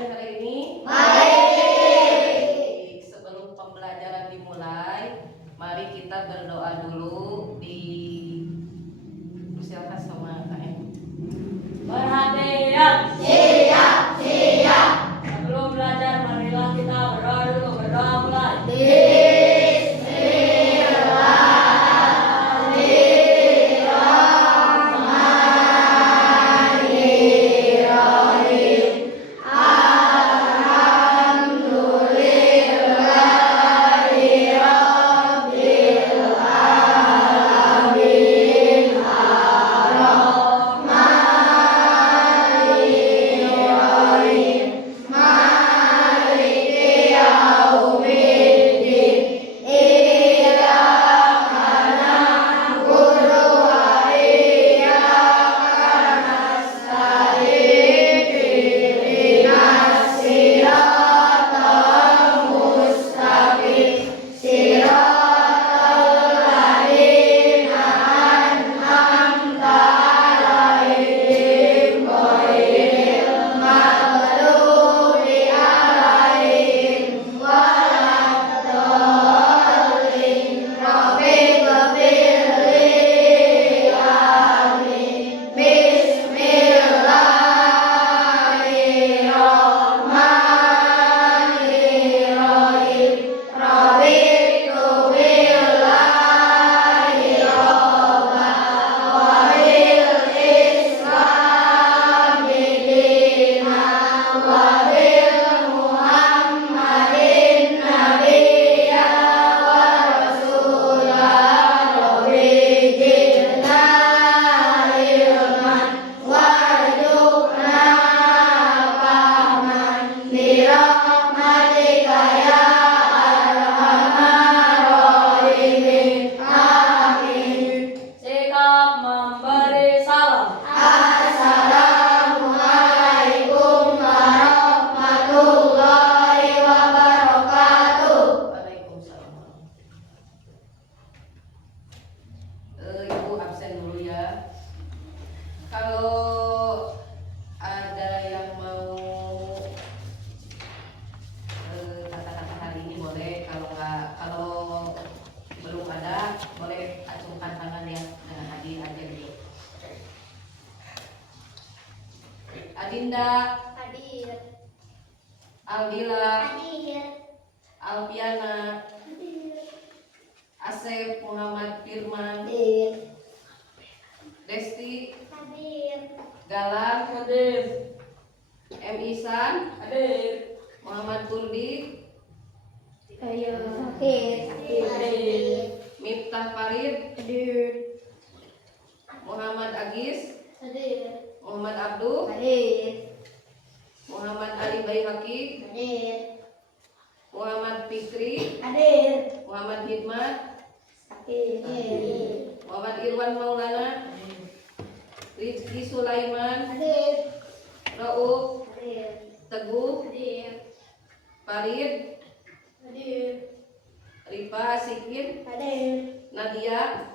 pembelajaran hari ini? Baik. Sebelum pembelajaran dimulai, mari kita berdoa dulu. Silakan sama KM. Perhatian. Siap. Sebelum belajar, marilah kita berdoa dulu. Berdoa mulai. Sikap memberi salam. Assalamualaikum warahmatullahi wabarakatuh. Waalaikumsalam. Ibu absen dulu ya. Kalau ada yang mau kata-kata hari ini boleh, kalau belum ada boleh acungkan tangan ya, dengan hadir aja gitu. Adinda, Hadir. Aldila, Hadir. Alpiana, Asep, Muhammad Firman, Hadir. Desti, Hadir. Galang, Hadir. M. Ihsan, Hadir. Muhammad Kurdi, Hadir. Miftah Farid, Hadir. Muhammad Agis, Hadir. Muhammad Abduh, Hadir. Muhammad Ali Baihaqi, Hadir. Muhammad Fikri, Hadir. Muhammad Hidmat, Hadir. Muhammad Irwan Maulana, Rizky Sulaiman, Hadir. Rauf, Hadir. Teguh, Hadir. Farid, Hadir. Rifa Asikin, Hadir. Nadia,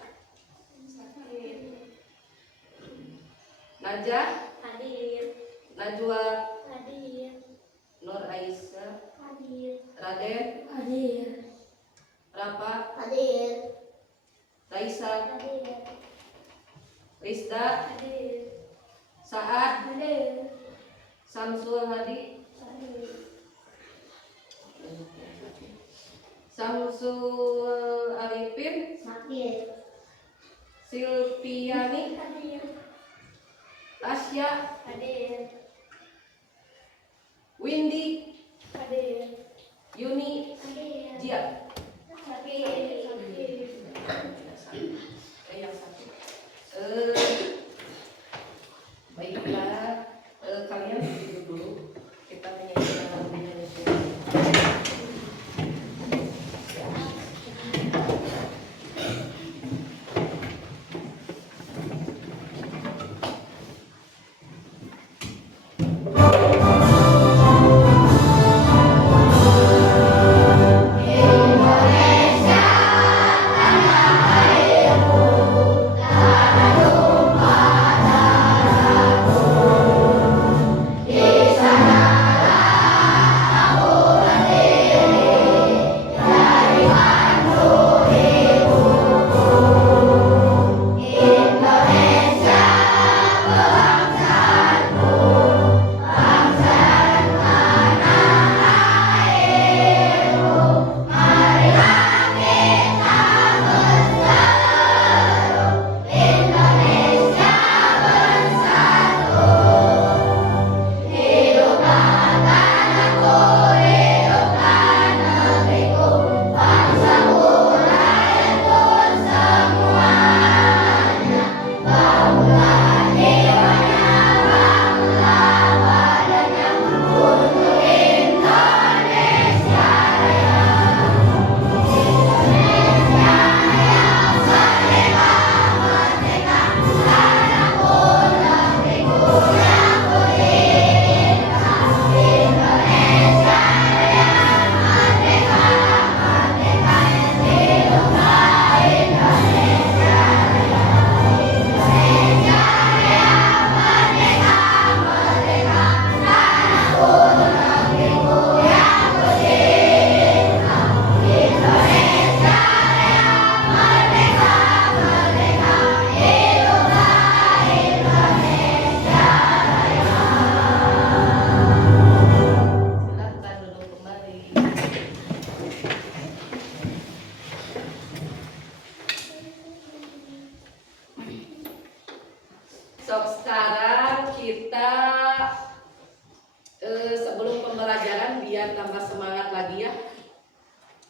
Najah, Hadir. Najwa, Hadir. Nur Aisyah, Hadir. Raden, Hadir. Rafa, Hadir. Raisa, Hadir. Rizda, Hadir. Saad, Hadir. Samsul Hadi, Hadir. Samsul Arifin, Hadir. Silviani, Hadir. Tasya, Hadir. Windy, Hadir. Yuni, Hadir. Jia. Hadir. Yang satu. Baiklah, kalian duduk dulu. Kita menyanyikan lagu Indonesia. Di sana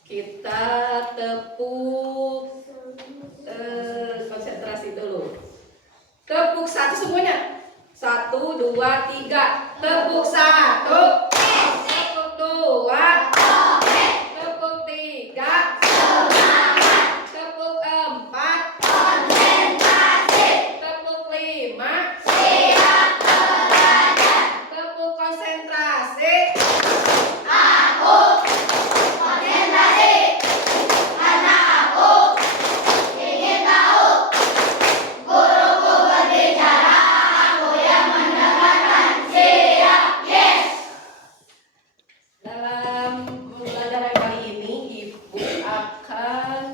Kita tepuk konsentrasi dulu. Tepuk satu semuanya. 1, 2, 3. Tepuk 1. Tepuk 2. Tepuk 3. Tepuk 4. Tepuk 5. Tepuk konsentrasi. Dalam pembelajaran kali ini, Ibu akan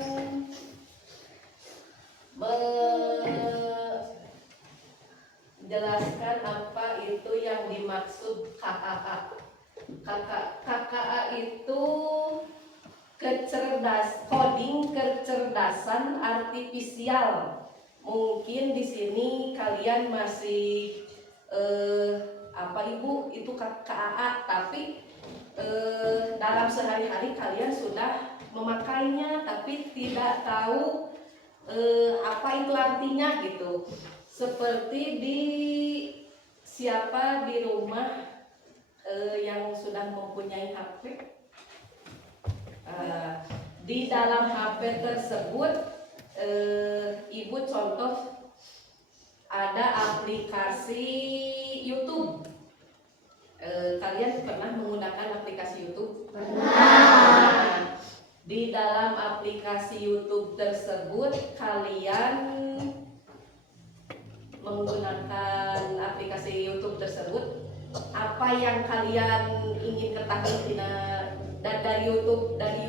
menjelaskan apa itu yang dimaksud KKA. KKA itu coding kecerdasan artifisial. Mungkin di sini kalian masih apa Ibu itu KAA, tapi dalam sehari-hari kalian sudah memakainya tapi tidak tahu apa itu artinya gitu. Seperti siapa di rumah yang sudah mempunyai HP, di dalam HP tersebut Ibu contoh ada aplikasi YouTube. Kalian pernah menggunakan aplikasi YouTube? Pernah. Di dalam aplikasi YouTube tersebut kalian menggunakan aplikasi YouTube tersebut, apa yang kalian ingin ketahui dari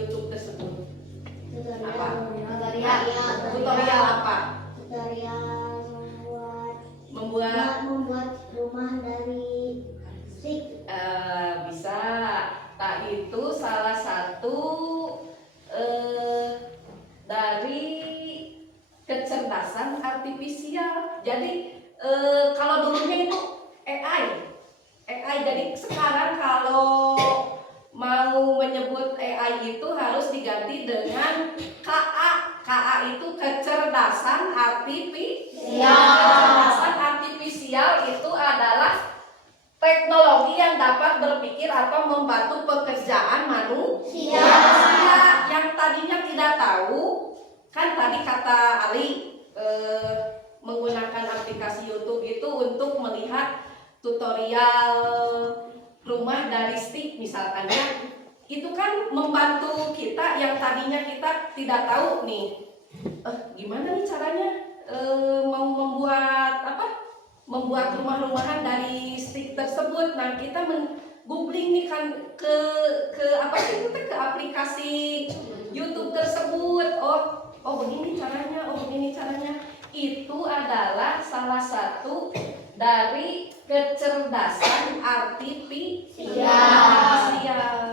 YouTube tersebut? Apa? Tutorial apa? Tutorial Membuat rumah dari stick. Bisa. Nah, itu salah satu dari kecerdasan artifisial. Jadi kalau dulunya itu AI. Jadi sekarang kalau mau menyebut AI itu harus diganti dengan KA. KA itu kecerdasan artifisial. Kecerdasan artifisial itu adalah teknologi yang dapat berpikir atau membantu pekerjaan manusia. Yang tadinya tidak tahu, kan tadi kata Ali menggunakan aplikasi YouTube itu untuk melihat tutorial rumah dari stick misalkan ya. Itu kan membantu kita yang tadinya kita tidak tahu nih. Gimana nih caranya mau membuat rumah-rumahan dari stick tersebut. Nah, kita googling nih kan ke ke aplikasi YouTube tersebut. Oh begini caranya. Itu adalah salah satu dari kecerdasan artifisial.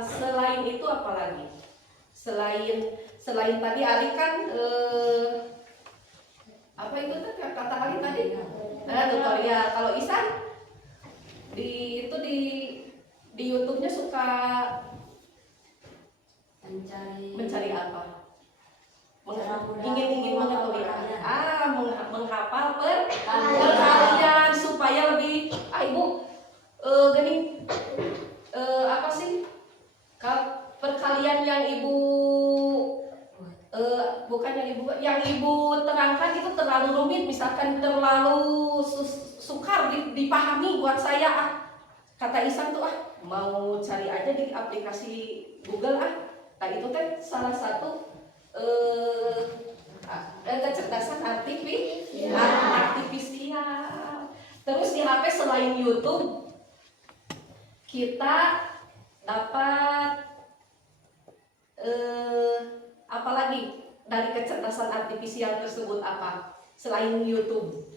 Selain itu apa lagi? Selain tadi Ali kan apa itu kata Ali tadi? Nah, tutorial. Kalau Isan di YouTube-nya suka mencari apa? Ingin mengetahui menghafal perkalian supaya lebih Ibu gini apa sih perkalian yang Ibu yang Ibu terangkan itu terlalu rumit, misalkan terlalu sukar dipahami buat saya. Kata Isan tuh mau cari aja di aplikasi Google Nah itu kan salah satu kecerdasan artifisial. Terus di HP selain YouTube kita dapat apa lagi dari kecerdasan artifisial tersebut apa? Selain YouTube?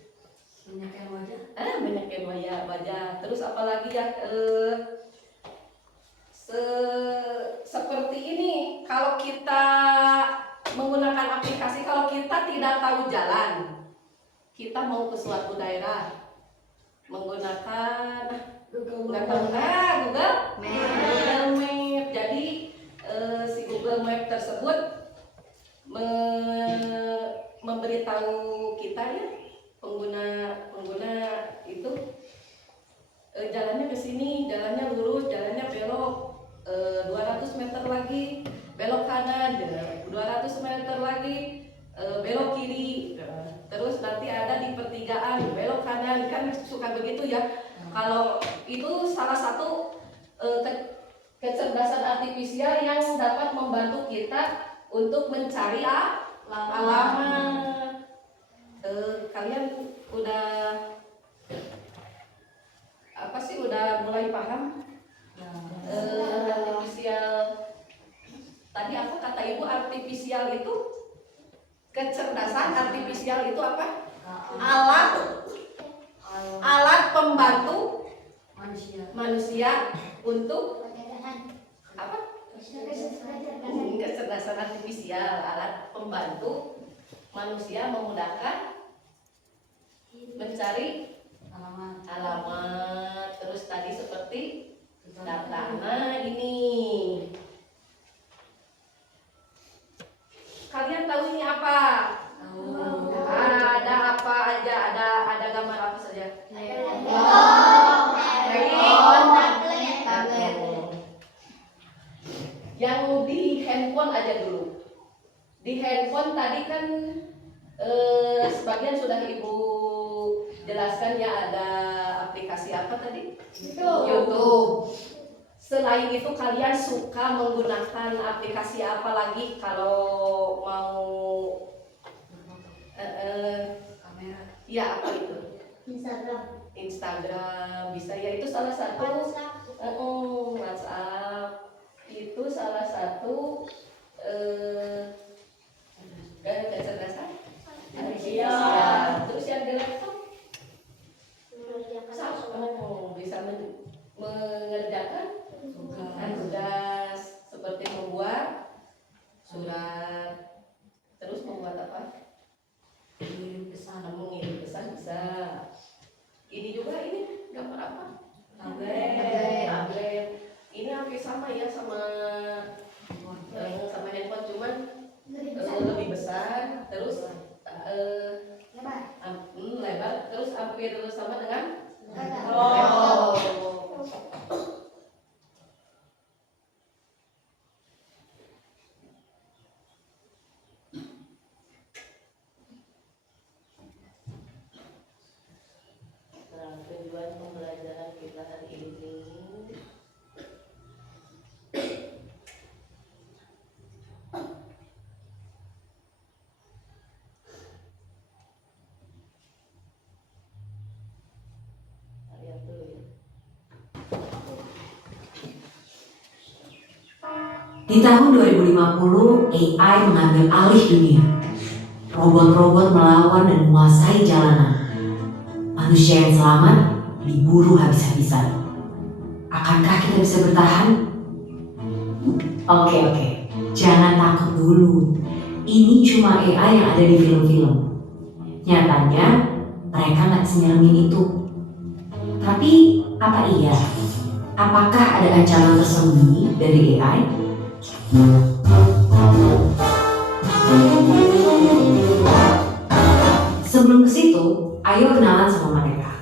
Menyaksikan wajah. Terus apa lagi ya? Seperti ini, kalau kita menggunakan aplikasi, kalau kita tidak tahu jalan, kita mau ke suatu daerah menggunakan Google Map. Jadi si Google Map tersebut jalannya ke sini, jalannya lurus, jalannya belok, 200 meter lagi belok kanan, 200 meter lagi belok kiri. Terus nanti ada di pertigaan belok kanan, kan suka begitu ya. Kalau itu salah satu kecerdasan artifisial yang dapat membantu kita untuk mencari alamat. Kalian udah apa sih, udah mulai paham? Artifisial tadi apa kata ibu? Artifisial itu, kecerdasan artifisial itu apa? Alat pembantu manusia untuk apa? Kecerdasan artifisial, alat pembantu manusia memudahkan mencari alamat. Terus tadi seperti data. Nah ini kalian tahu ini apa? Ada apa aja? Ada gambar apa saja? Yang di handphone aja dulu. Di handphone tadi kan sebagian sudah ibu jelaskan ya, ada aplikasi apa tadi? YouTube. Selain itu kalian suka menggunakan aplikasi apa lagi kalau mau kamera? Ya apa itu? Instagram bisa ya, itu salah satu. WhatsApp itu salah satu kecerdasan artifisial. Terus yang di laptop bisa mengerjakan tugas seperti membuat surat. Terus membuat apa? Mengirim pesan bisa. Ini juga, ini gambar apa? Tablet. Ini hampir sama ya sama handphone, cuman lebih besar, terus lebar, terus hampir sama dengan tujuan pembelajaran kita hari ini. Lihat dulu ya. Di tahun 2050, AI mengambil alih dunia. Robot-robot melawan dan menguasai jalanan. Manusia yang selamat diburu habis-habisan. Akankah kita bisa bertahan? Oke. Jangan takut dulu. Ini cuma AI yang ada di film-film. Nyatanya, mereka nggak senyelmin itu. Tapi, apa iya? Apakah ada ancaman tersembunyi dari AI? Sebelum ke situ, ayo kenalan sama mereka.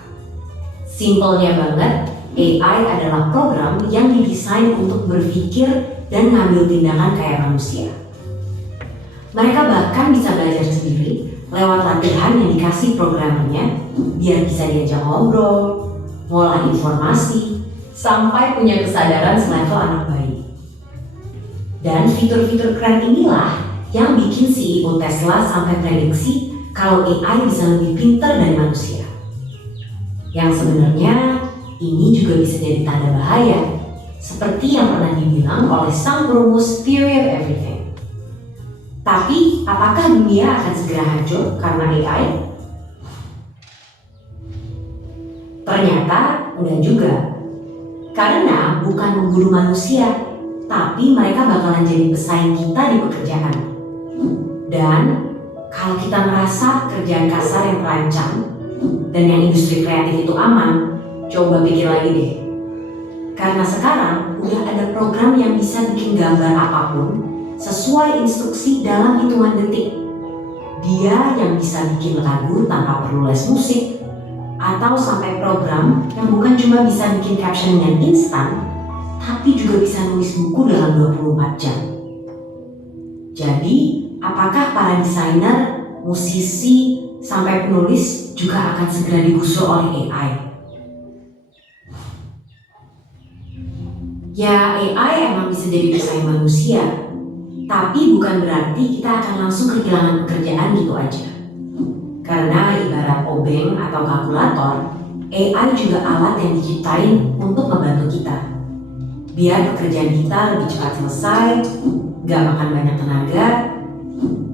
Simpelnya banget, AI adalah program yang didesain untuk berpikir dan ngambil tindakan kayak manusia. Mereka bahkan bisa belajar sendiri lewat latihan yang dikasih programmernya, biar bisa diajak ngobrol, ngolah informasi, sampai punya kesadaran selevel anak bayi. Dan fitur-fitur keren inilah yang bikin CEO Tesla sampai prediksi kalau AI bisa lebih pintar dari manusia. Yang sebenarnya ini juga bisa jadi tanda bahaya, seperti yang pernah dibilang oleh sang perumus Theory of Everything. Tapi, apakah dunia akan segera hancur karena AI? Ternyata enggak juga. Karena bukan memburu manusia, tapi mereka bakalan jadi pesaing kita di pekerjaan. Dan kalau kita merasa kerjaan kasar yang terancam dan yang industri kreatif itu aman, coba pikir lagi deh. Karena sekarang udah ada program yang bisa bikin gambar apapun sesuai instruksi dalam hitungan detik. Dia yang bisa bikin lagu tanpa perlu les musik, atau sampai program yang bukan cuma cuma bisa bikin caption dengan instan, tapi juga bisa nulis buku dalam 24 jam. Jadi, apakah para desainer, musisi, sampai penulis juga akan segera digusur oleh AI? Ya, AI emang bisa jadi pesaing manusia, tapi bukan berarti kita akan langsung kehilangan pekerjaan gitu aja. Karena ibarat obeng atau kalkulator, AI juga alat yang diciptain untuk membantu kita. Biar pekerjaan kita lebih cepat selesai, gak makan banyak tenaga,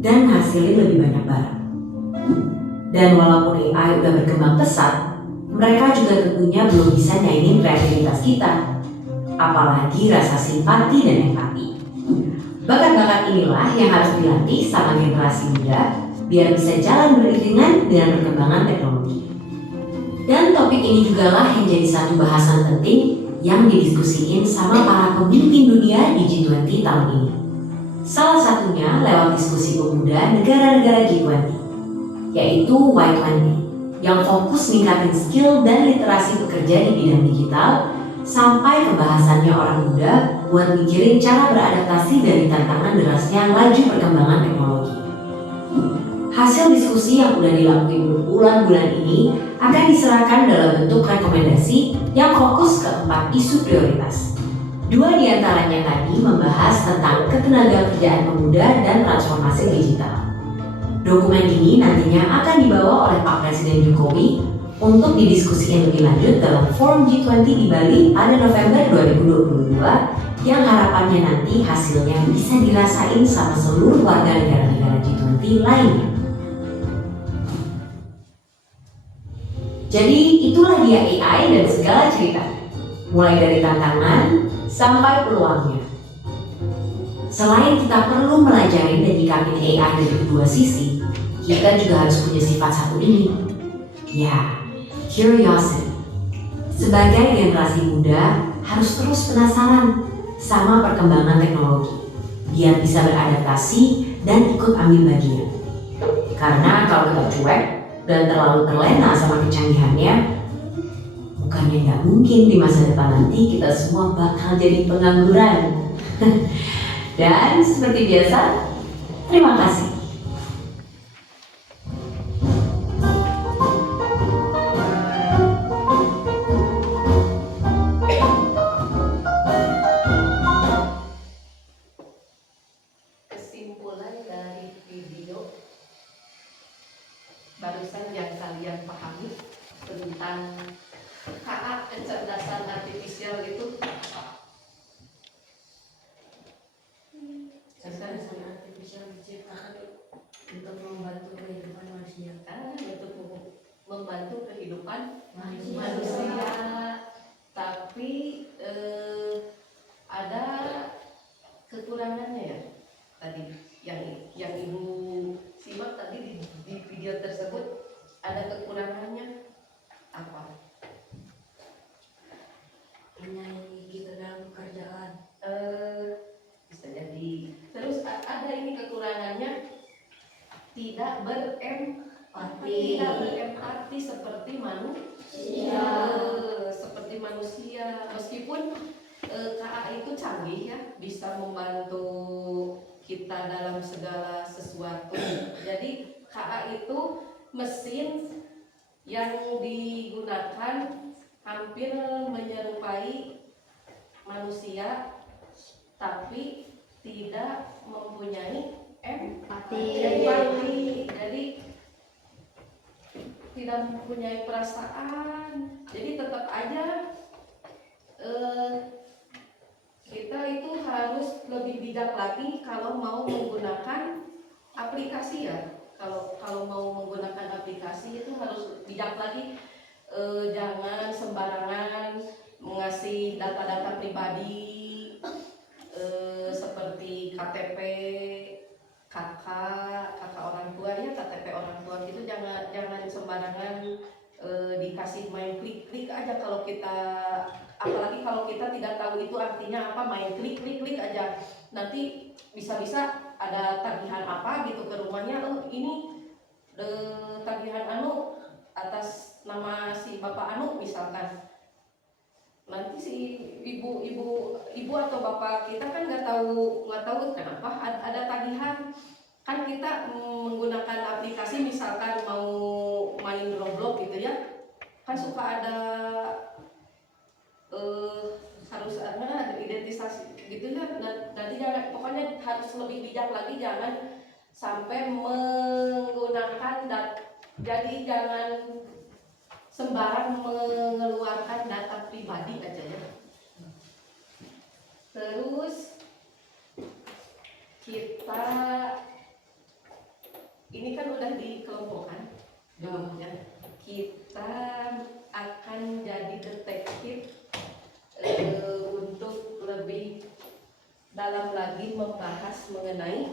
dan hasilin lebih banyak barang. Dan walaupun AI udah berkembang pesat, mereka juga tentunya belum bisa nyaingin kreativitas kita, apalagi rasa simpati dan empati. Bakat-bakat inilah yang harus dilatih sama generasi muda biar bisa jalan beriringan dengan perkembangan teknologi. Dan topik ini juga lah yang jadi satu bahasan penting yang didiskusiin sama para pemimpin dunia di G20 tahun ini. Salah satunya lewat diskusi pemuda negara-negara G20, yaitu Y20, yang fokus ningkatin skill dan literasi pekerja di bidang digital sampai kebahasannya orang muda buat mikirin cara beradaptasi dari tantangan derasnya laju perkembangan teknologi. Hasil diskusi yang udah dilakuin berbulan-bulan ini akan diserahkan dalam bentuk rekomendasi yang fokus ke 4 isu prioritas. 2 diantaranya tadi membahas tentang ketenagakerjaan pemuda dan transformasi digital. Dokumen ini nantinya akan dibawa oleh Pak Presiden Jokowi untuk didiskusikan lebih lanjut dalam Forum G20 di Bali pada November 2022 yang harapannya nanti hasilnya bisa dirasain sama seluruh warga negara-negara G20 lainnya. Jadi itulah dia AI dan segala cerita, mulai dari tantangan sampai peluangnya. Selain kita perlu melajari dan nyikapin AI dari kedua sisi, kita juga harus punya sifat satu ini. Ya, curiosity. Sebagai generasi muda, harus terus penasaran sama perkembangan teknologi, biar bisa beradaptasi dan ikut ambil bagian. Karena kalau kita cuek dan terlalu terlena sama kecanggihannya, bukannya nggak mungkin di masa depan nanti kita semua bakal jadi pengangguran. Dan seperti biasa, terima kasih. Kesimpulan dari video barusan yang kalian pahami tentang KA kecerdasan artifisial itu Kecerdasan artifisial diciptakan untuk membantu kehidupan manusia. untuk membantu kehidupan Manusia. manusia. Tapi ada kekurangannya ya tadi yang ibu simak tadi di video tersebut, ada kekurangannya apa? Menyaingi kita dalam pekerjaan. Bisa jadi. Terus ada ini kekurangannya, tidak berempati seperti manusia. Meskipun KA itu canggih ya, bisa membantu kita dalam segala sesuatu. Jadi KA itu mesin yang digunakan hampir menyerupai manusia, tapi tidak mempunyai empati. Jadi tidak mempunyai perasaan. Jadi tetap aja kita itu harus lebih bijak lagi kalau mau menggunakan aplikasi ya. Kalau mau menggunakan aplikasi itu harus bijak lagi, jangan sembarangan mengasih data-data pribadi seperti KTP kakak orang tua ya, KTP orang tua itu jangan sembarangan dikasih main klik aja. Kalau kita, apalagi kalau kita tidak tahu itu artinya apa, main klik aja, nanti bisa ada tagihan apa gitu ke rumahnya, ini tagihan atas nama si bapak misalkan. nanti si ibu atau bapak kita kan nggak tahu kenapa ada tagihan. Kan kita menggunakan aplikasi, misalkan mau main Roblox gitu ya, kan suka ada harus ada identitas gitu ya. Nanti jangan, pokoknya harus lebih bijak lagi, jangan sampai menggunakan jadi jangan sembarang mengeluarkan data pribadi aja ya. Terus kita ini kan udah dikelompokkan ya. Kita akan jadi detektif untuk lebih dalam lagi membahas mengenai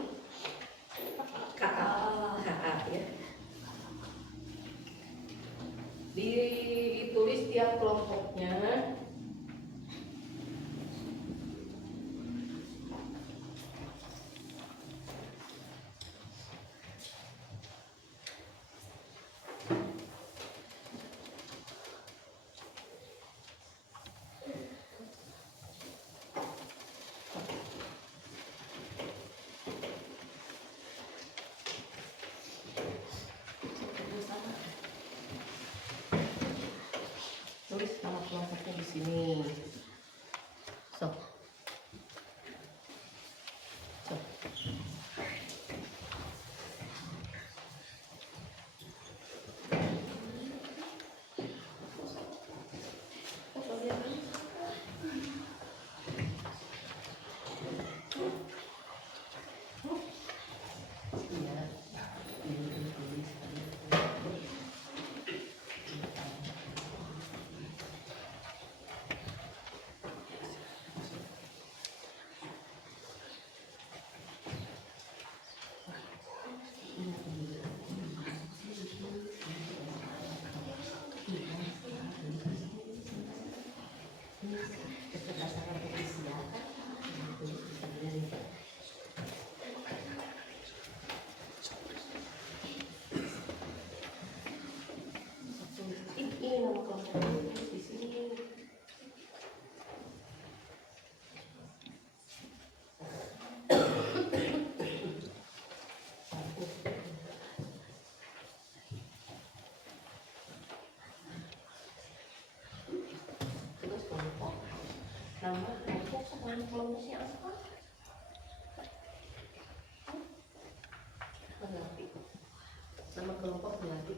KA ya. Ditulis tiap kelompoknya. Tulis nama kelompoknya di sini. So. Ini nama kelompoknya di sini. Terus kelompok, nama kelompok sama kelompoknya apa? Melati. Nama kelompok Melati.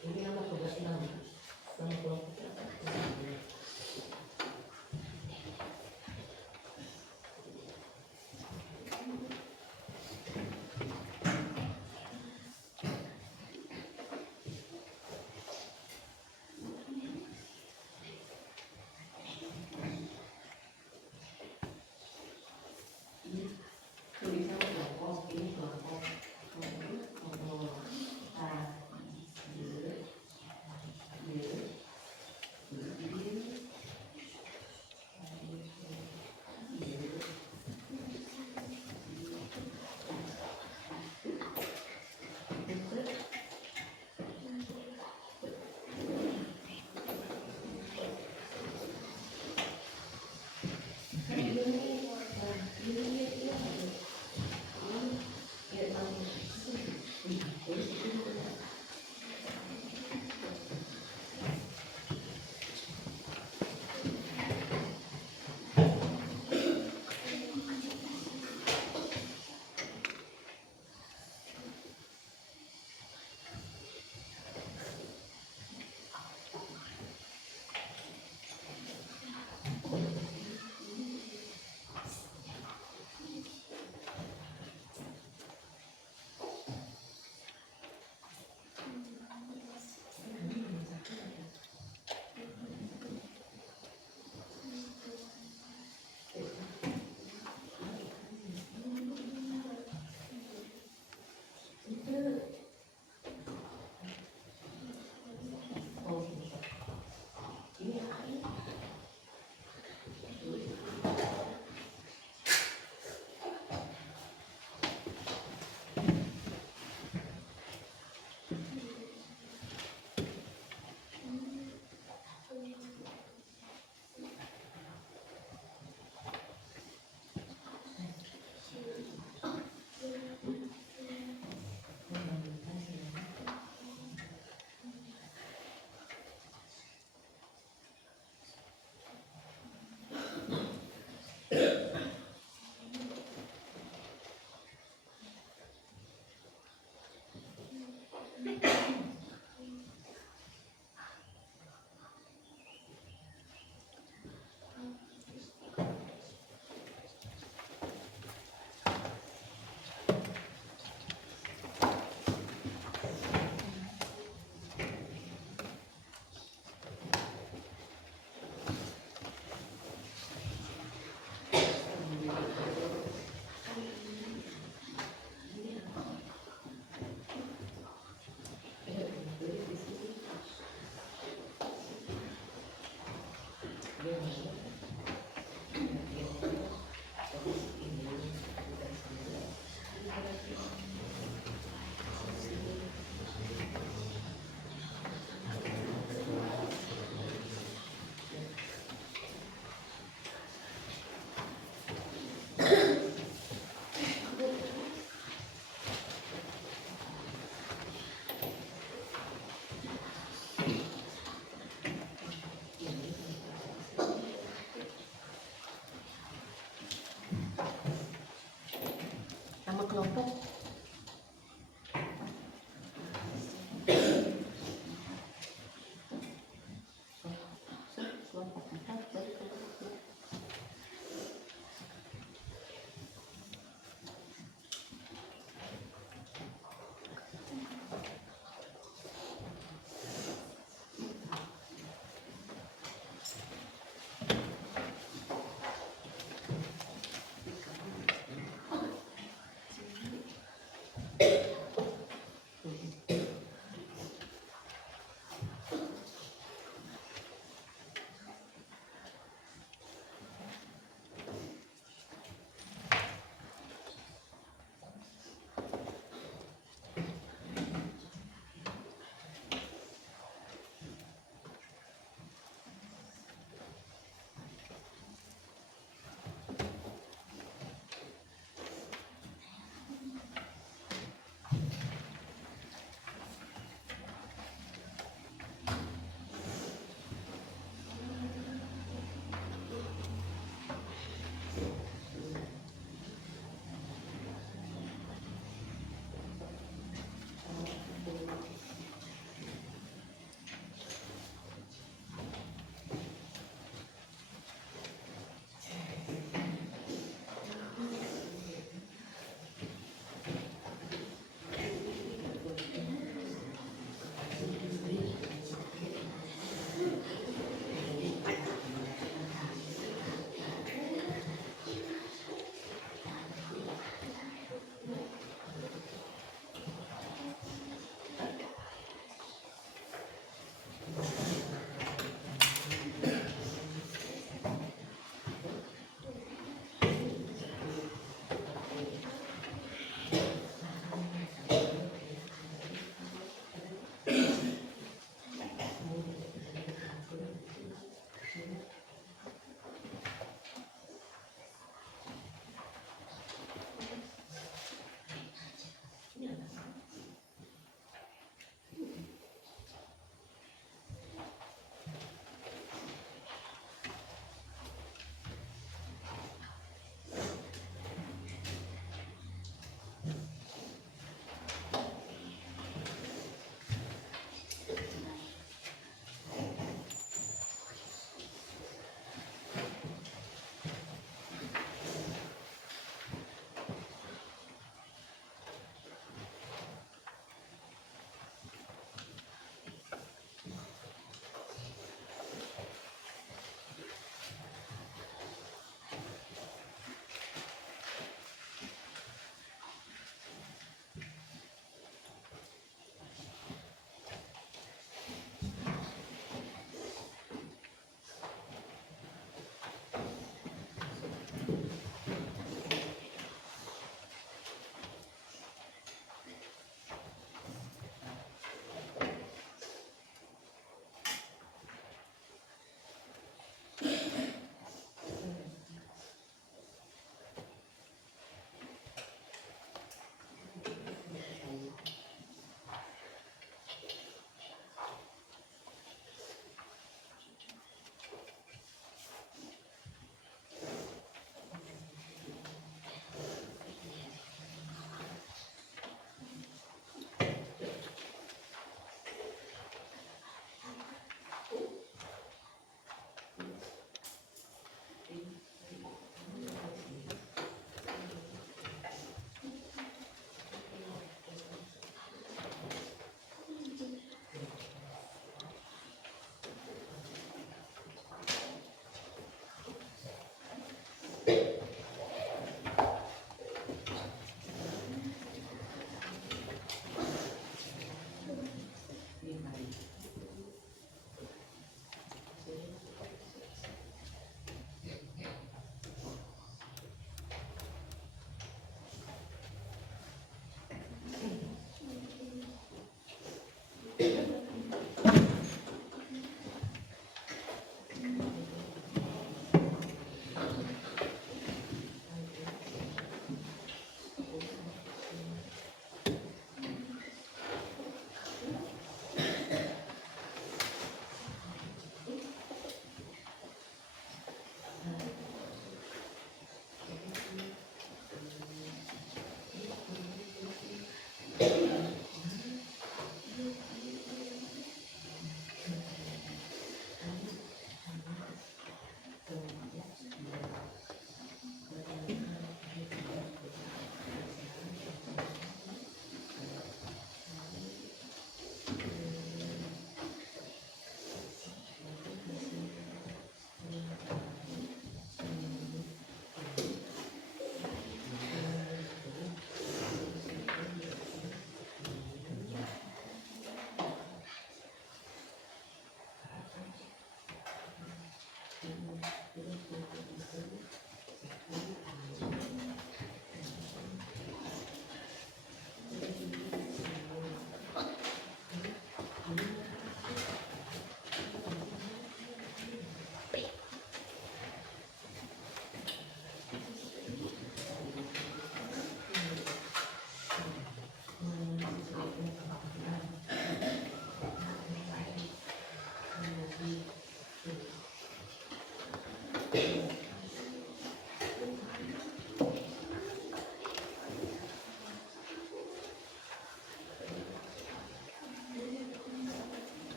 Ini nama kelompoknya. Nama kelompoknya apa? nama kelompok. Kelompok 4 dari kelompok 2.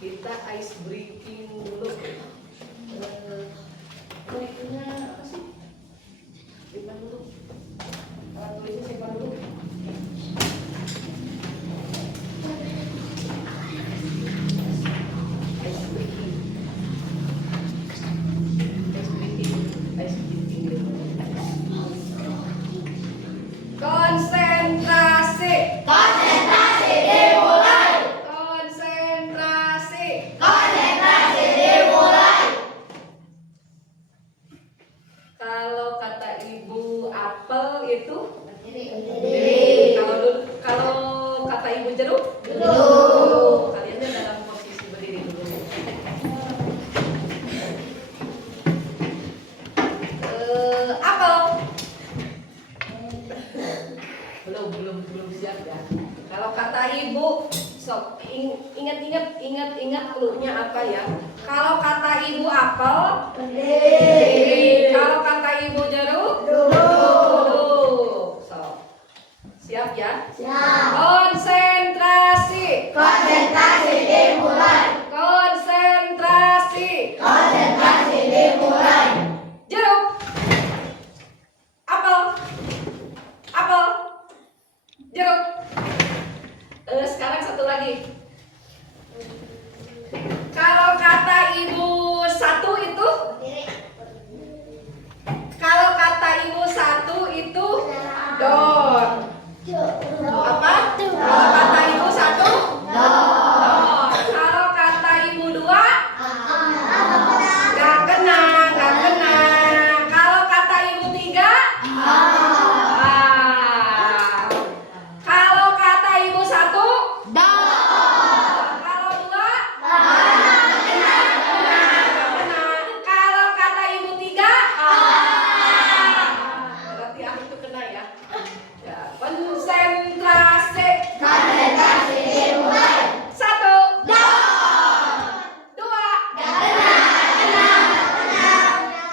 Kita ice breaking dulu. Itunya apa sih? Simpan dulu. Alat tulisnya simpan dulu. Ice breaking. Ice breaking. Ice breaking. Konsentrasi. Konsentrasi dimulai. Konsentrasi. Konsentrasi dimulai. Kalau kata ibu apel itu Berdiri. kalau kata ibu jeruk Duduk. kalian dalam posisi berdiri dulu. Apel belum siap ya. Kalau kata ibu, sok ingat clue-nya apa ya? Kalau kata ibu apel, Berdiri. kalau kata ibu jeruk, Duduk. Sok. Siap ya? Siap. Konsentrasi. Konsentrasi dimulai. Konsentrasi. Konsentrasi dimulai. Jeruk. Apel. Apel. Jeruk. Sekarang satu lagi. Kalau kata ibu satu itu, kalau kata ibu satu itu dor. Apa? Kalau kata ibu satu, dor. Kalau kata ibu dua, gak kena. Kalau kata ibu tiga, kalau kata ibu satu, kalau dua, gak kena. Kalau kata ibu tiga, berarti aku tuh kena ya. Ya, konsentrasi. Konsentrasi dimulai. Satu, dua,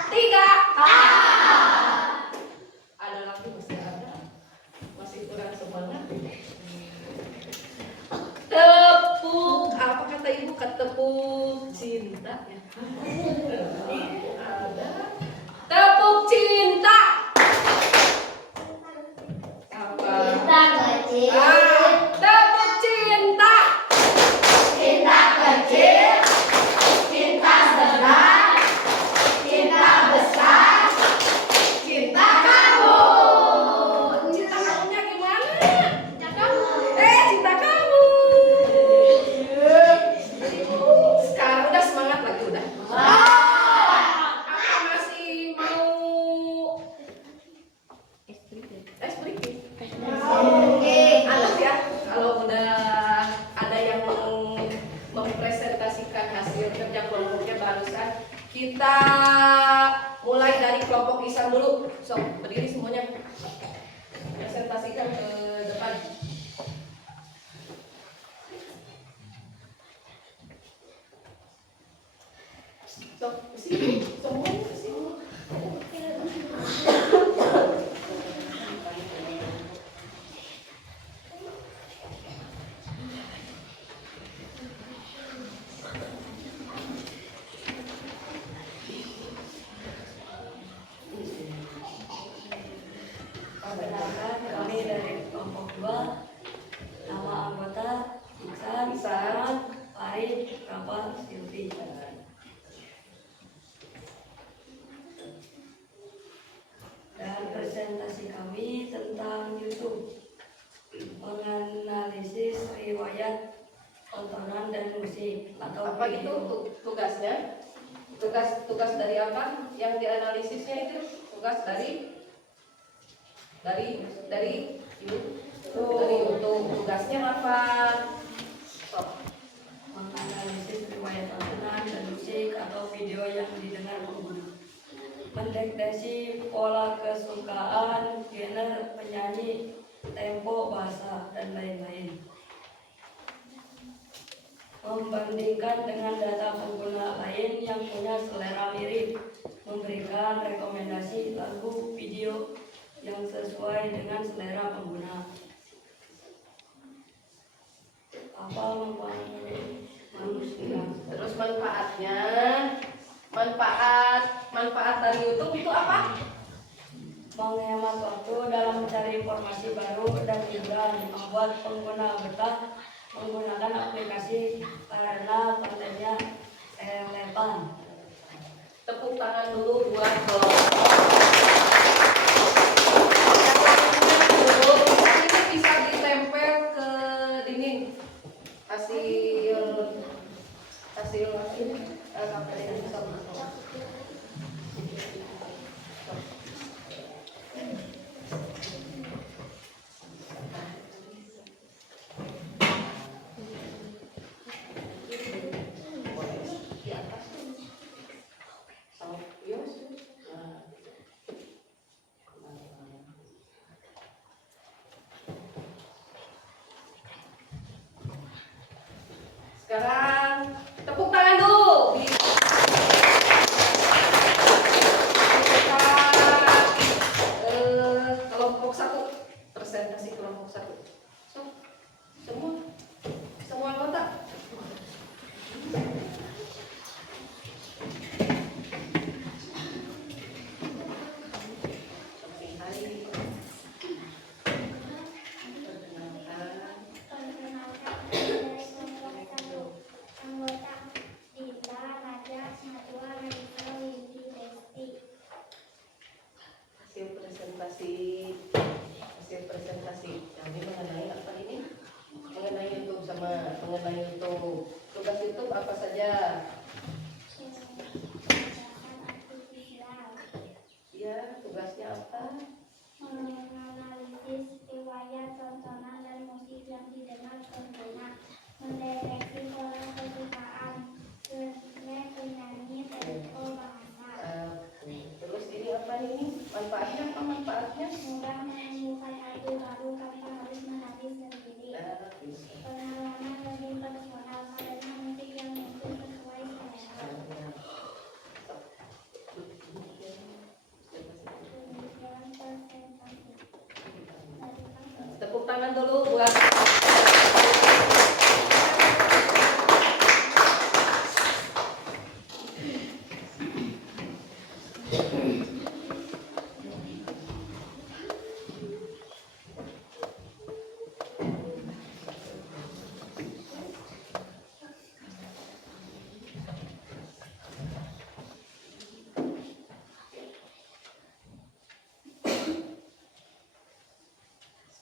tiga. Ada lagi masih ada, masih kurang semangat. Tepuk, apa kata ibu? Ketepuk cinta ya. Ada. Tepuk cinta. Apa? Cinta kecil. Tepuk cinta. Cinta kecil, cinta sedang, cinta besar, cinta kamu. Cinta kamunya gimana? Cinta kamu. Cinta kamu. Sekarang udah semangat lagi udah. Apa masih mau es breaking? Alas ya, kalau udah ada yang mempresentasikan hasil kerja kelompoknya barusan, kita mulai dari kelompok Isan dulu. So, berdiri semuanya. Presentasikan ke depan. So, kesini. Semuanya kesini. Perkenalkan, kami dari kelompok 2. Nama anggota Iksan, Iksan, Farid, Rafa, Silvi. Dan presentasi kami tentang YouTube, menganalisis riwayat tontonan dan musik atau Apa itu video. tugasnya? Tugas dari apa? Yang dianalisisnya itu tugas dari YouTube. Tugasnya apa? So, Menganalisis riwayat tontonan dan musik atau video yang didengar pengguna, mendeteksi pola kesukaan, genre penyanyi, tempo, bahasa, dan lain-lain. Membandingkan dengan data pengguna lain yang punya selera mirip, memberikan rekomendasi lagu, video yang sesuai dengan selera pengguna. Apa manfaatnya? manfaat dari YouTube itu apa? Menghemat waktu dalam mencari informasi baru dan juga membuat pengguna betah menggunakan aplikasi karena kontennya relevan. Tepuk tangan dulu buat ini bisa ditempel ke dinding hasil sampai ini bisa masuk. Sekarang tepuk tangan dulu. Kita kelompok 1, presentasi kelompok 1. So, semua anggota. Hasil presentasi kami mengenai apa ini? Mengenai YouTube tugas YouTube apa saja? Ya, tugasnya apa? Menganalisis riwayat tontonan dan musik yang didengar pengguna, mendeteksi pola kesukaan penyanyi tempo bahasa. Terus ini apa ini? Manfaatnya? Mudah menemukan lagu baru tanpa harus menari sendiri. Pengalaman lebih personal karena musik yang muncul sesuai selera. Tepuk tangan dulu buat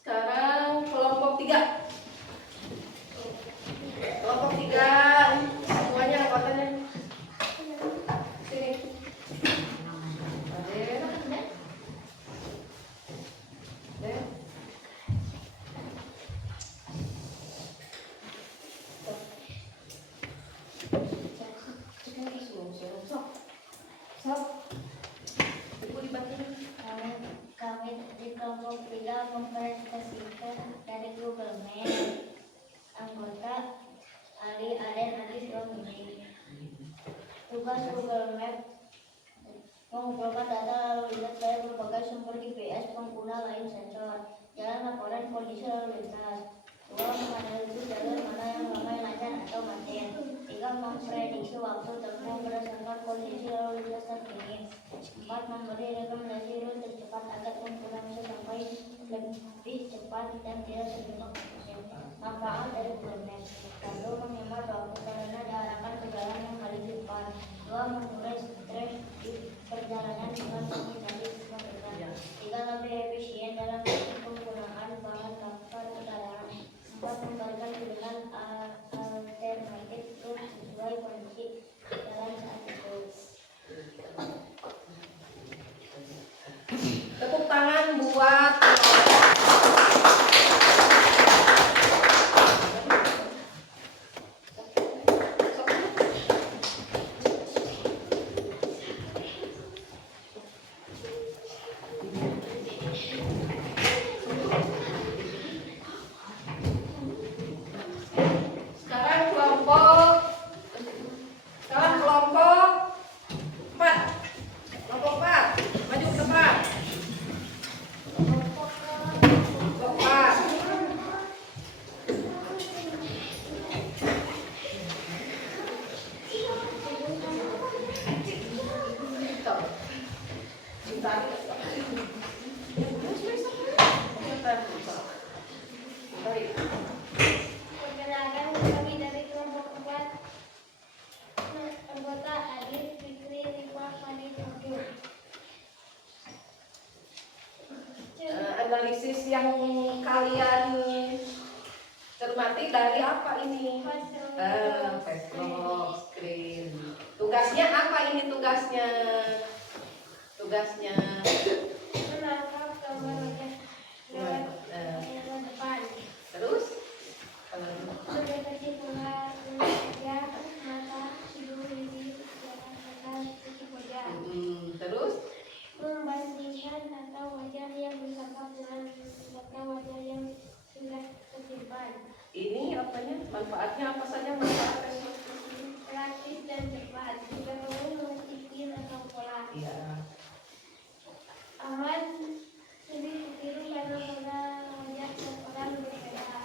sekarang kelompok 3. Kelompok 3 semuanya anggotanya sini. Ibu dibantu. Kami di kelompok 3 mempresentasikan dari Google Map. Anggota Ali, Aden, Adis, Romini. Tugas Google Map mengumpulkan data lalu lintas dari berbagai sumber GPS pengguna lain sensor, jalan laporan kondisi lalu lintas. 2. Menganalisis jalur mana yang ramai lancar atau macet. 3. Memprediksi waktu tempuh berdasarkan kondisi lalu lintas terkini. 4. Memberi rekomendasi rute tercepat agar pengguna bisa sampai lebih cepat dan tidak terjebak macet. Manfaat dari Google Maps: 1. Menghemat waktu karena diarahkan ke jalan yang paling cepat. 2. Mengurai stres di perjalanan dengan menghindari kemacetan. 3. Lebih efisien dalam penggunaan bahan bakar kendaraan. 4. Memberikan pilihan alternatif rute sesuai kondisi jalan saat itu. Tepuk tangan buat analisis yang kalian cermati dari apa ini? Facebook screen. Tugasnya apa ini tugasnya? Tugasnya menangkap gambar wajah lewat layar depan. terus Sebagai kesimpulan, wajah, mata, hidung, bibir, mata, kuku wajah. terus Membandingkan data wajah yang didapat dengan data wajah yang sudah tersimpan. ini apanya? Manfaatnya apa saja manfaatnya? Praktis dan cepat. Jika kamu mengikuti atau pola. Iya. Aman, lebih ditiru karena pola wajah setiap orang berbeda.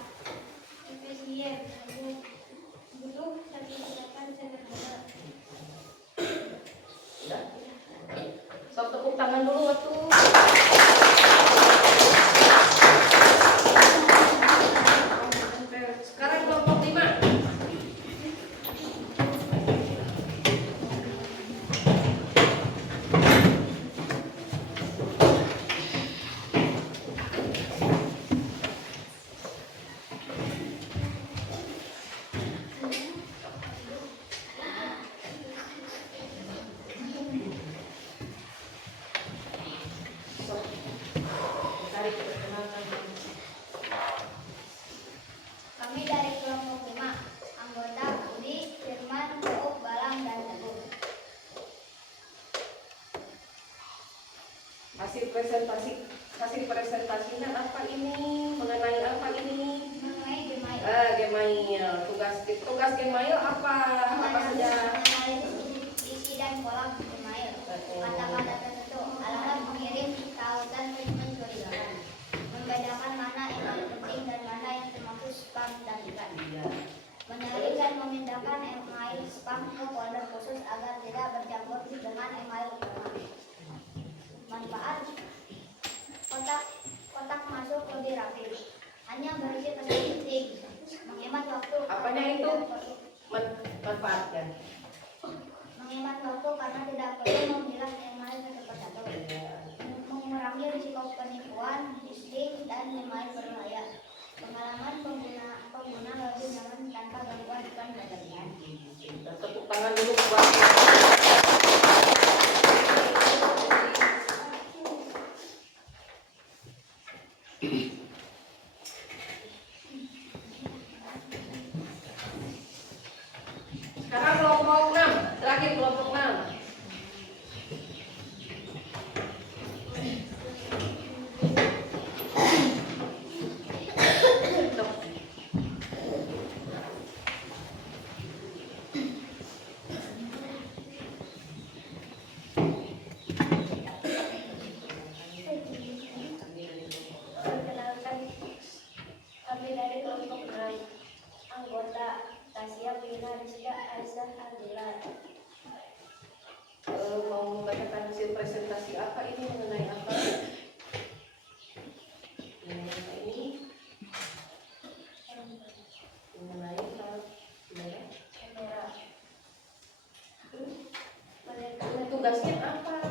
Efisien, kamu butuh satu gerakan sederhana. Udah. Sok tepuk tangan dulu waktu. Sekarang kelompok 5. Kami dari kelompok 5, anggota Budi, Firman, Uuk, Balang, dan Teguh. Hasil presentasinya apa ini? Mengenai apa ini? Mengenai Gmail. Gmail. Tugas Gmail apa? Apa saja? Isi dan kolom Gmail. Kata-kata tertentu, alamat pengirim, tautan mencurigakan. Membedakan mana email penting dan mana yang termasuk spam dan tidak. Iya. Menyaring dan memindahkan email spam ke folder khusus agar tidak bercampur dengan email utama. Manfaat: kotak masuk lebih rapi, hanya berisi pesan penting, menghemat waktu. Apanya itu? Manfaatnya. Menghemat waktu karena tidak perlu memilah email satu persatu. Mengurangi risiko penipuan, phishing, dan email berbahaya. Pengalaman pengguna lebih nyaman tanpa gangguan bukan berlebihan. Tepuk tangan dulu buat. Sekarang kelompok 6, terakhir kelompok 6. Perkenalkan, kami dari kelompok 6, anggota Tasya, Bina, Rizka, Aisyah, Aldila. Mau membacakan hasil presentasi apa ini mengenai apa? Mengenai apa ini? Mengenai Kamera. tugasnya apa?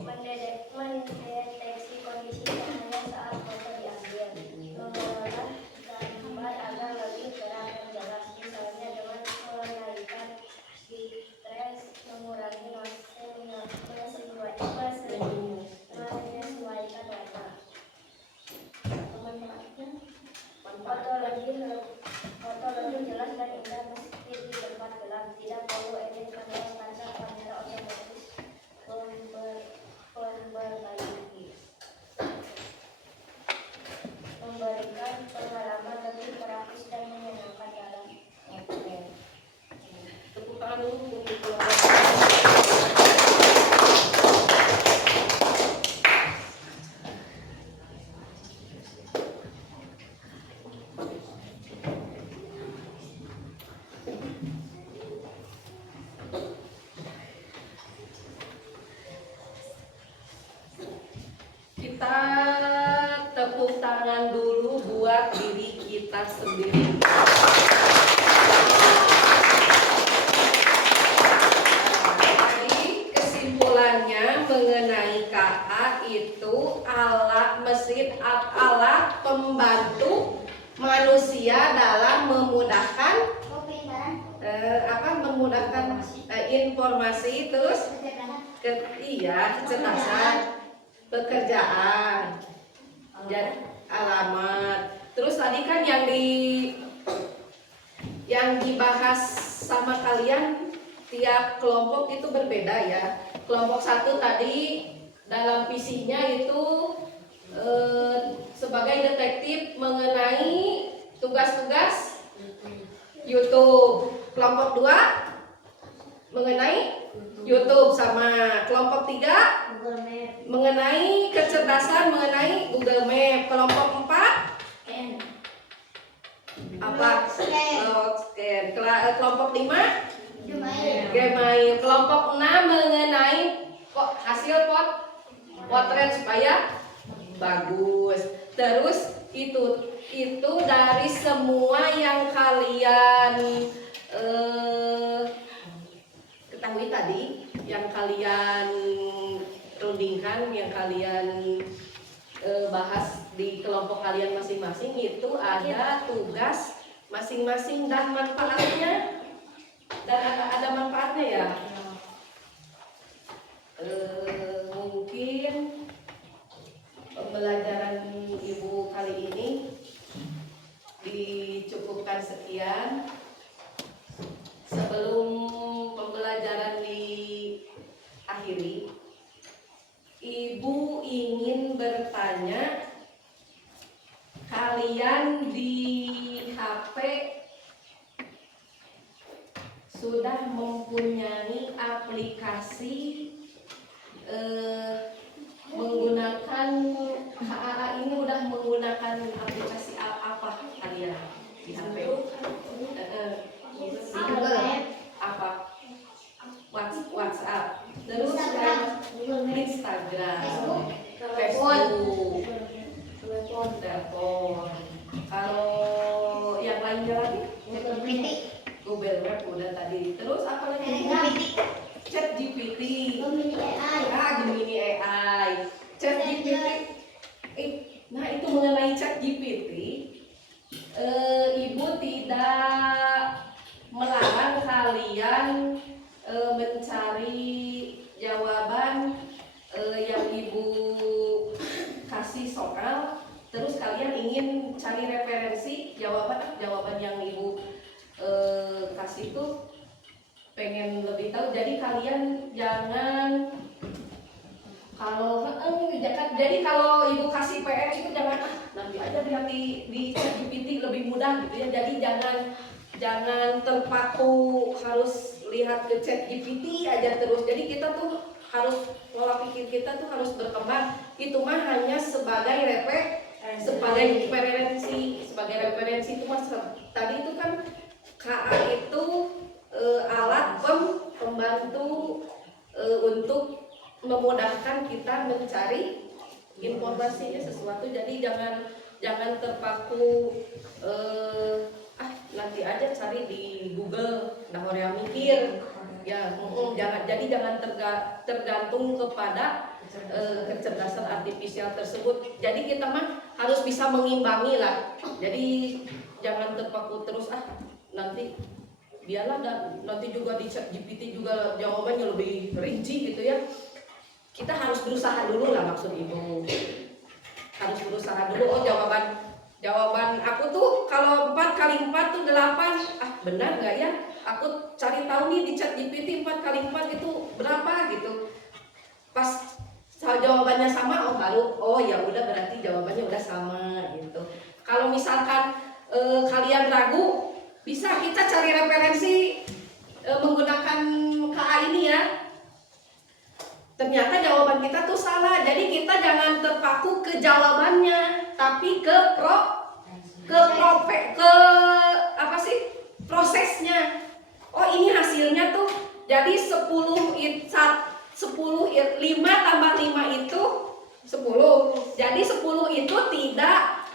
Mendeteksi kondisi cahaya saat foto diambil, mengolah gambar agar lebih terang dan jelas, misalnya dengan menaikkan stres, mengurangi menyesuaikan warna. Manfaatnya, foto lebih jelas dan indah meski di tempat gelap, tidak perlu edit kamera karena kamera otomatis memperbaiki. Memberikan pengalaman lebih praktis dan menyenangkan dalam ngeprint. Tepuk tangan dulu untuk kelompok. Kita tepuk tangan dulu buat diri kita sendiri. Jadi kesimpulannya mengenai KA itu alat mesin memudahkan informasi, terus kecerdasan, pekerjaan, dan alamat. Terus tadi kan yang dibahas sama kalian tiap kelompok itu berbeda ya. Kelompok 1 tadi dalam visinya itu sebagai detektif mengenai tugas-tugas YouTube. Kelompok 2 mengenai YouTube, sama kelompok 3 Google Map. mengenai kecerdasan mengenai Google Map. Kelompok 4 apa? Scan. Kelompok 5 game main. Kelompok 6 mengenai hasil potret supaya bagus. Terus itu dari semua yang kalian ketahui tadi, yang kalian rundingkan, yang kalian bahas di kelompok kalian masing-masing, itu ada tugas masing-masing dan manfaatnya, dan ada manfaatnya ya. Mungkin pembelajaran ibu kali ini dicukupkan sekian. Sebelum pembelajaran diakhiri, ibu ingin bertanya, kalian di HP sudah mempunyai aplikasi menggunakan HAA ini, udah menggunakan aplikasi apa kalian di HP? Apa? WhatsApp, terus Instagram, Facebook, telepon. Kalau yang lainnya lagi? Google Map udah tadi. Terus apa lagi? ChatGPT. Gemini AI. ChatGPT. Nah, itu mengenai ChatGPT, ibu tidak melarang kalian mencari jawaban yang ibu kasih soal, terus kalian ingin cari referensi jawaban yang ibu kasih itu, pengen lebih tahu. Jadi kalian jangan kalau ibu kasih PR itu jangan nanti aja lihat di ChatGPT lebih mudah gitu ya. Jadi jangan terpaku harus lihat ke ChatGPT aja terus. Jadi kita tuh harus, pola pikir kita tuh harus berkembang. Itu mah hanya sebagai referensi itu mas. Tadi itu kan KA itu alat pembantu untuk memudahkan kita mencari informasinya sesuatu. Jadi jangan terpaku nanti aja cari di Google, nah orang mikir ya. Jangan tergantung kepada kecerdasan artifisial tersebut. Jadi kita mah harus bisa mengimbangi lah. Jadi jangan terpaku terus nanti biarlah, nanti juga di ChatGPT juga jawabannya lebih rinci gitu ya. Kita harus berusaha dulu lah, maksud ibu. Harus berusaha dulu. Jawaban aku tuh kalau 4 kali 4 tuh 8. Benar nggak ya? Aku cari tahu nih di ChatGPT 4 kali 4 itu berapa gitu. Pas jawabannya sama, ya udah, berarti jawabannya udah sama gitu. Kalau misalkan kalian ragu, bisa kita cari referensi menggunakan KA ini ya. Ternyata jawaban kita tuh salah. Jadi kita jangan terpaku ke jawabannya, tapi ke prosesnya. Oh, ini hasilnya tuh jadi 5 tambah 5 itu 10. Jadi 10 itu tidak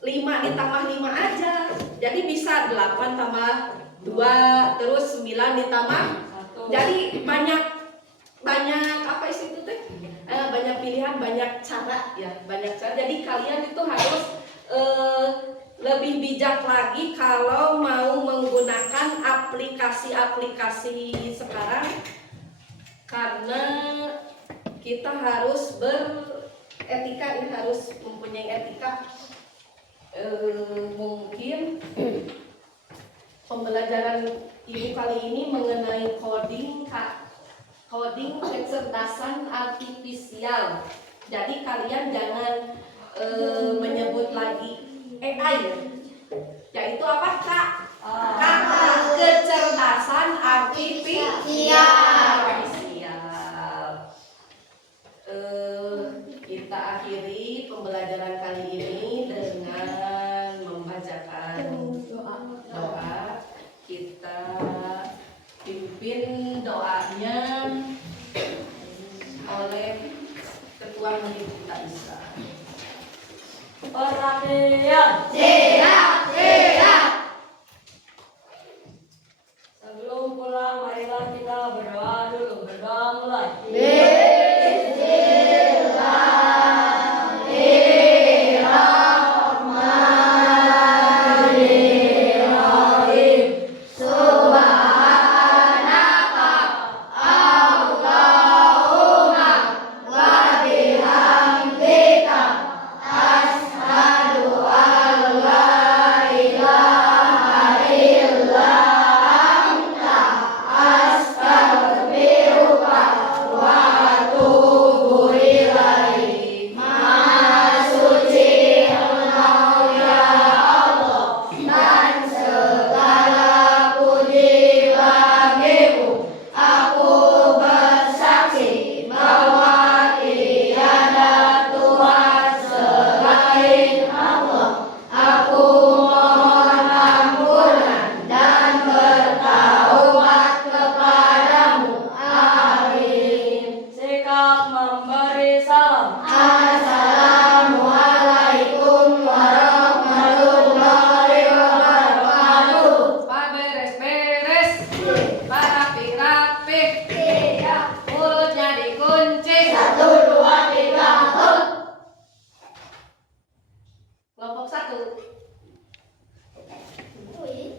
5 ditambah 5 aja. Jadi bisa 8 tambah 2, terus 9 ditambah 1. Jadi banyak apa isi itu teh? Banyak pilihan, banyak cara ya, banyak cara. Jadi kalian itu harus lebih bijak lagi kalau mau menggunakan aplikasi-aplikasi sekarang, karena kita harus beretika, ini harus mempunyai etika. Mungkin pembelajaran ibu kali ini mengenai coding kecerdasan artifisial. Jadi kalian jangan menyebut lagi AI, yaitu apa Kak? Kecerdasan artifisial. Kita akhiri pembelajaran kali ini dengan membacakan doa. Kita pimpin doanya oleh Ketua Majelis kita Isra. Perhatian. Sebelum pulang, marilah kita berdoa dulu. Berdoa mulai. Sikap memberi salam. Pak beres-beres, Pak rapi-rapi, mulutnya dikunci. 1, 2, 3, Kelompok 1. Wih.